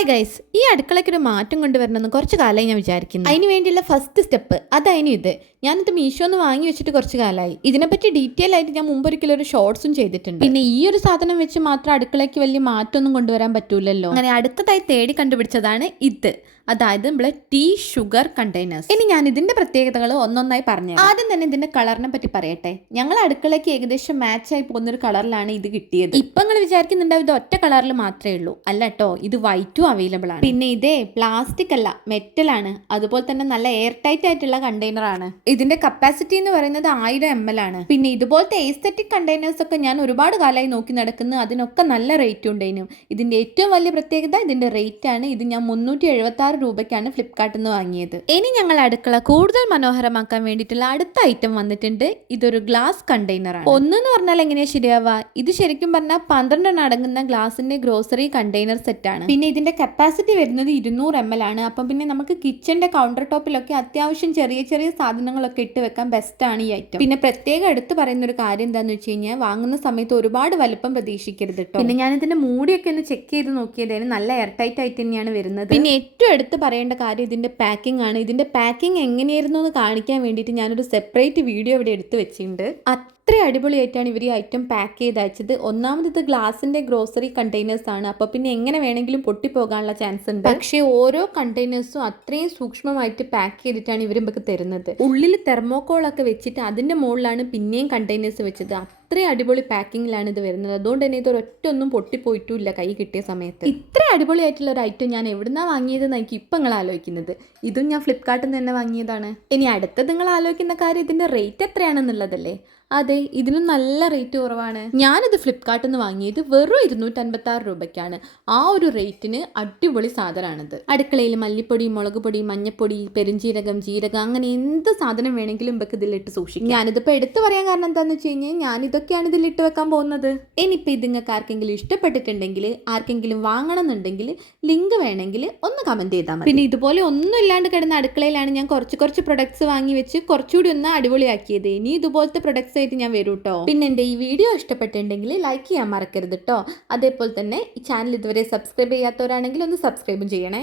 Hi guys, ഈ അടുക്കളയ്ക്കൊരു മാറ്റം കൊണ്ടുവരണമെന്ന് കുറച്ച് കാലമായി ഞാൻ വിചാരിക്കുന്നു. അതിന് വേണ്ടിയുള്ള ഫസ്റ്റ് സ്റ്റെപ്പ് അതായിരുന്നു ഇത്. ഞാനിത് മീഷോന്ന് വാങ്ങി വെച്ചിട്ട് കുറച്ച് കാലമായി. ഇതിനെപ്പറ്റി ഡീറ്റെയിൽ ആയിട്ട് ഞാൻ മുമ്പൊരിക്കലും ഒരു ഷോർട്സും ചെയ്തിട്ടുണ്ട്. പിന്നെ ഈ ഒരു സാധനം വെച്ച് മാത്രം അടുക്കളയ്ക്ക് വലിയ മാറ്റമൊന്നും കൊണ്ടുവരാൻ പറ്റൂലല്ലോ. അങ്ങനെ അടുത്തതായി തേടി കണ്ടുപിടിച്ചതാണ് ഇത്. അതായത് നമ്മളെ ടീ ഷുഗർ കണ്ടെയ്നേഴ്സ്. ഇനി ഞാൻ ഇതിന്റെ പ്രത്യേകതകൾ ഒന്നൊന്നായി പറഞ്ഞു. ആദ്യം തന്നെ ഇതിന്റെ കളറിനെ പറ്റി പറയട്ടെ. ഞങ്ങൾ അടുക്കളയ്ക്ക് ഏകദേശം മാച്ചായി പോകുന്ന ഒരു കളറിലാണ് ഇത് കിട്ടിയത്. ഇപ്പൊ നിങ്ങൾ വിചാരിക്കുന്നുണ്ടാവും ഇത് ഒറ്റ കളറിൽ മാത്രമേ ഉള്ളൂ. അല്ല കേട്ടോ, ഇത് വൈറ്റും അവൈലബിൾ ആണ്. പിന്നെ ഇതേ പ്ലാസ്റ്റിക് അല്ല, മെറ്റൽ ആണ്. അതുപോലെ തന്നെ നല്ല എയർ ടൈറ്റ് ആയിട്ടുള്ള കണ്ടെയ്നർ ആണ്. ഇതിന്റെ കപ്പാസിറ്റി എന്ന് പറയുന്നത് 1000 ml ആണ്. പിന്നെ ഇതുപോലത്തെ എസ്തെറ്റിക് കണ്ടെയ്നേഴ്സ് ഒക്കെ ഞാൻ ഒരുപാട് കാലമായി നോക്കി നടക്കുന്നു. അതിനൊക്കെ നല്ല റേറ്റ് ഉണ്ടായിരുന്നു. ഇതിന്റെ ഏറ്റവും വലിയ പ്രത്യേകത ഇതിന്റെ റേറ്റ് ആണ്. ഇത് ഞാൻ 376 രൂപയ്ക്കാണ് ഫ്ലിപ്കാർട്ടിൽ നിന്ന് വാങ്ങിയത്. ഇനി ഞങ്ങൾ അടുക്കള കൂടുതൽ മനോഹരമാക്കാൻ വേണ്ടിയിട്ടുള്ള അടുത്ത ഐറ്റം വന്നിട്ടുണ്ട്. ഇതൊരു ഗ്ലാസ് കണ്ടെയ്നർ ആണ്. ഒന്നെന്ന് പറഞ്ഞാൽ എങ്ങനെയാ ശരിയാവുക? ഇത് ശരിക്കും പറഞ്ഞാൽ 12 അടങ്ങുന്ന ഗ്ലാസിന്റെ ഗ്രോസറി കണ്ടെയ്നർ സെറ്റ് ആണ്. പിന്നെ ഇതിന്റെ കപ്പാസിറ്റി വരുന്നത് 200 ml ആണ്. അപ്പം പിന്നെ നമുക്ക് കിച്ചന്റെ കൗണ്ടർ ടോപ്പിലൊക്കെ അത്യാവശ്യം ചെറിയ ചെറിയ സാധനങ്ങളൊക്കെ ഇട്ട് വെക്കാൻ ബെസ്റ്റ് ആണ് ഈ ഐറ്റം. പിന്നെ പ്രത്യേകം എടുത്ത് പറയുന്ന ഒരു കാര്യം എന്താണെന്ന് വെച്ച് കഴിഞ്ഞാൽ, വാങ്ങുന്ന സമയത്ത് ഒരുപാട് വലുപ്പം പ്രതീക്ഷിക്കരുത് കേട്ടോ. പിന്നെ ഞാൻ ഇതിന്റെ മൂടിയൊക്കെ ഒന്ന് ചെക്ക് ചെയ്ത് നോക്കിയതിന് നല്ല എയർ ടൈറ്റ് ആയിട്ട് തന്നെയാണ് വരുന്നത്. പിന്നെ ഏറ്റവും എടുത്ത് പറയേണ്ട കാര്യം ഇതിന്റെ പാക്കിംഗ് ആണ്. ഇതിന്റെ പാക്കിംഗ് എങ്ങനെയായിരുന്നു എന്ന് കാണിക്കാൻ വേണ്ടിയിട്ട് ഞാനൊരു സെപ്പറേറ്റ് വീഡിയോ ഇവിടെ എടുത്ത് വെച്ചിട്ടുണ്ട്. അത്ര അടിപൊളിയായിട്ടാണ് ഇവർ ഈ ഐറ്റം പാക്ക് ചെയ്ത് അയച്ചത്. ഒന്നാമത് ഗ്ലാസിന്റെ ഗ്രോസറി കണ്ടെയ്നേഴ്സ് ആണ്. അപ്പോൾ പിന്നെ എങ്ങനെ വേണമെങ്കിലും പൊട്ടിപ്പോകാനുള്ള ചാൻസ് ഉണ്ട്. പക്ഷേ ഓരോ കണ്ടെയ്നേഴ്സും അത്രയും സൂക്ഷ്മമായിട്ട് പാക്ക് ചെയ്തിട്ടാണ് ഇവർ നമുക്ക് തരുന്നത്. ഉള്ളിൽ തെർമോക്കോളൊക്കെ വെച്ചിട്ട് അതിന്റെ മുകളിലാണ് പിന്നെയും കണ്ടെയ്നേഴ്സ് വെച്ചത്. അത്രയും അടിപൊളി പാക്കിങ്ങിലാണ് ഇത് വരുന്നത്. അതുകൊണ്ട് തന്നെ ഇത് ഒരൊറ്റൊന്നും പൊട്ടിപ്പോയിട്ടില്ല കൈ കിട്ടിയ സമയത്ത്. ഇത്ര അടിപൊളിയായിട്ടുള്ള ഒരു ഐറ്റം ഞാൻ എവിടുന്നാ വാങ്ങിയതെന്ന് എനിക്ക് ഇപ്പം നിങ്ങൾ ആലോചിക്കുന്നത്. ഇതും ഞാൻ ഫ്ലിപ്കാർട്ടിൽ നിന്ന് തന്നെ വാങ്ങിയതാണ്. ഇനി അടുത്തത് നിങ്ങൾ ആലോചിക്കുന്ന കാര്യം ഇതിന്റെ റേറ്റ് എത്രയാണെന്നുള്ളതല്ലേ? അതെ, ഇതിനും നല്ല റേറ്റ് കുറവാണ്. ഞാനിത് ഫ്ലിപ്കാർട്ടിൽ നിന്ന് വാങ്ങിയത് വെറും 256 രൂപയ്ക്കാണ്. ആ ഒരു റേറ്റിന് അടിപൊളി സാധനമാണിത്. അടുക്കളയിൽ മല്ലിപ്പൊടി, മുളക് പൊടി, മഞ്ഞപ്പൊടി, പെരുംജീരകം, ജീരകം, അങ്ങനെ എന്ത് സാധനം വേണമെങ്കിലും നമുക്ക് ഇതിലിട്ട് സൂക്ഷിക്കും. ഞാനിതിപ്പോൾ എടുത്തു പറയാൻ കാരണം എന്താണെന്ന് വെച്ച് കഴിഞ്ഞാൽ, ഞാനിതൊക്കെയാണ് ഇതിലിട്ട് വെക്കാൻ പോകുന്നത്. ഇനിയിപ്പോൾ ഇത് നിങ്ങൾക്ക് ആർക്കെങ്കിലും ഇഷ്ടപ്പെട്ടിട്ടുണ്ടെങ്കിൽ, ആർക്കെങ്കിലും വാങ്ങണം എന്നുണ്ടെങ്കിൽ ലിങ്ക് വേണമെങ്കിൽ ഒന്ന് കമൻറ്റ് ചെയ്താൽ മതി. പിന്നെ ഇതുപോലെ ഒന്നും ഇല്ലാണ്ട് കിടന്ന അടുക്കളയിലാണ് ഞാൻ കുറച്ച് പ്രൊഡക്ട്സ് വാങ്ങി വെച്ച് കുറച്ചുകൂടി ഒന്ന് അടിപൊളിയാക്കിയത്. ഇനി ഇതുപോലത്തെ പ്രൊഡക്ട്സ് ആയിട്ട് ഞാൻ വരും കേട്ടോ. പിന്നെ എൻ്റെ ഈ വീഡിയോ ഇഷ്ടപ്പെട്ടിട്ടുണ്ടെങ്കിൽ ലൈക്ക് ചെയ്യാൻ മറക്കരുത് കേട്ടോ. അതേപോലെ തന്നെ ഈ ചാനൽ ഇതുവരെ സബ്സ്ക്രൈബ് ചെയ്യാത്തവരാണെങ്കിൽ ഒന്ന് സബ്സ്ക്രൈബും ചെയ്യണേ.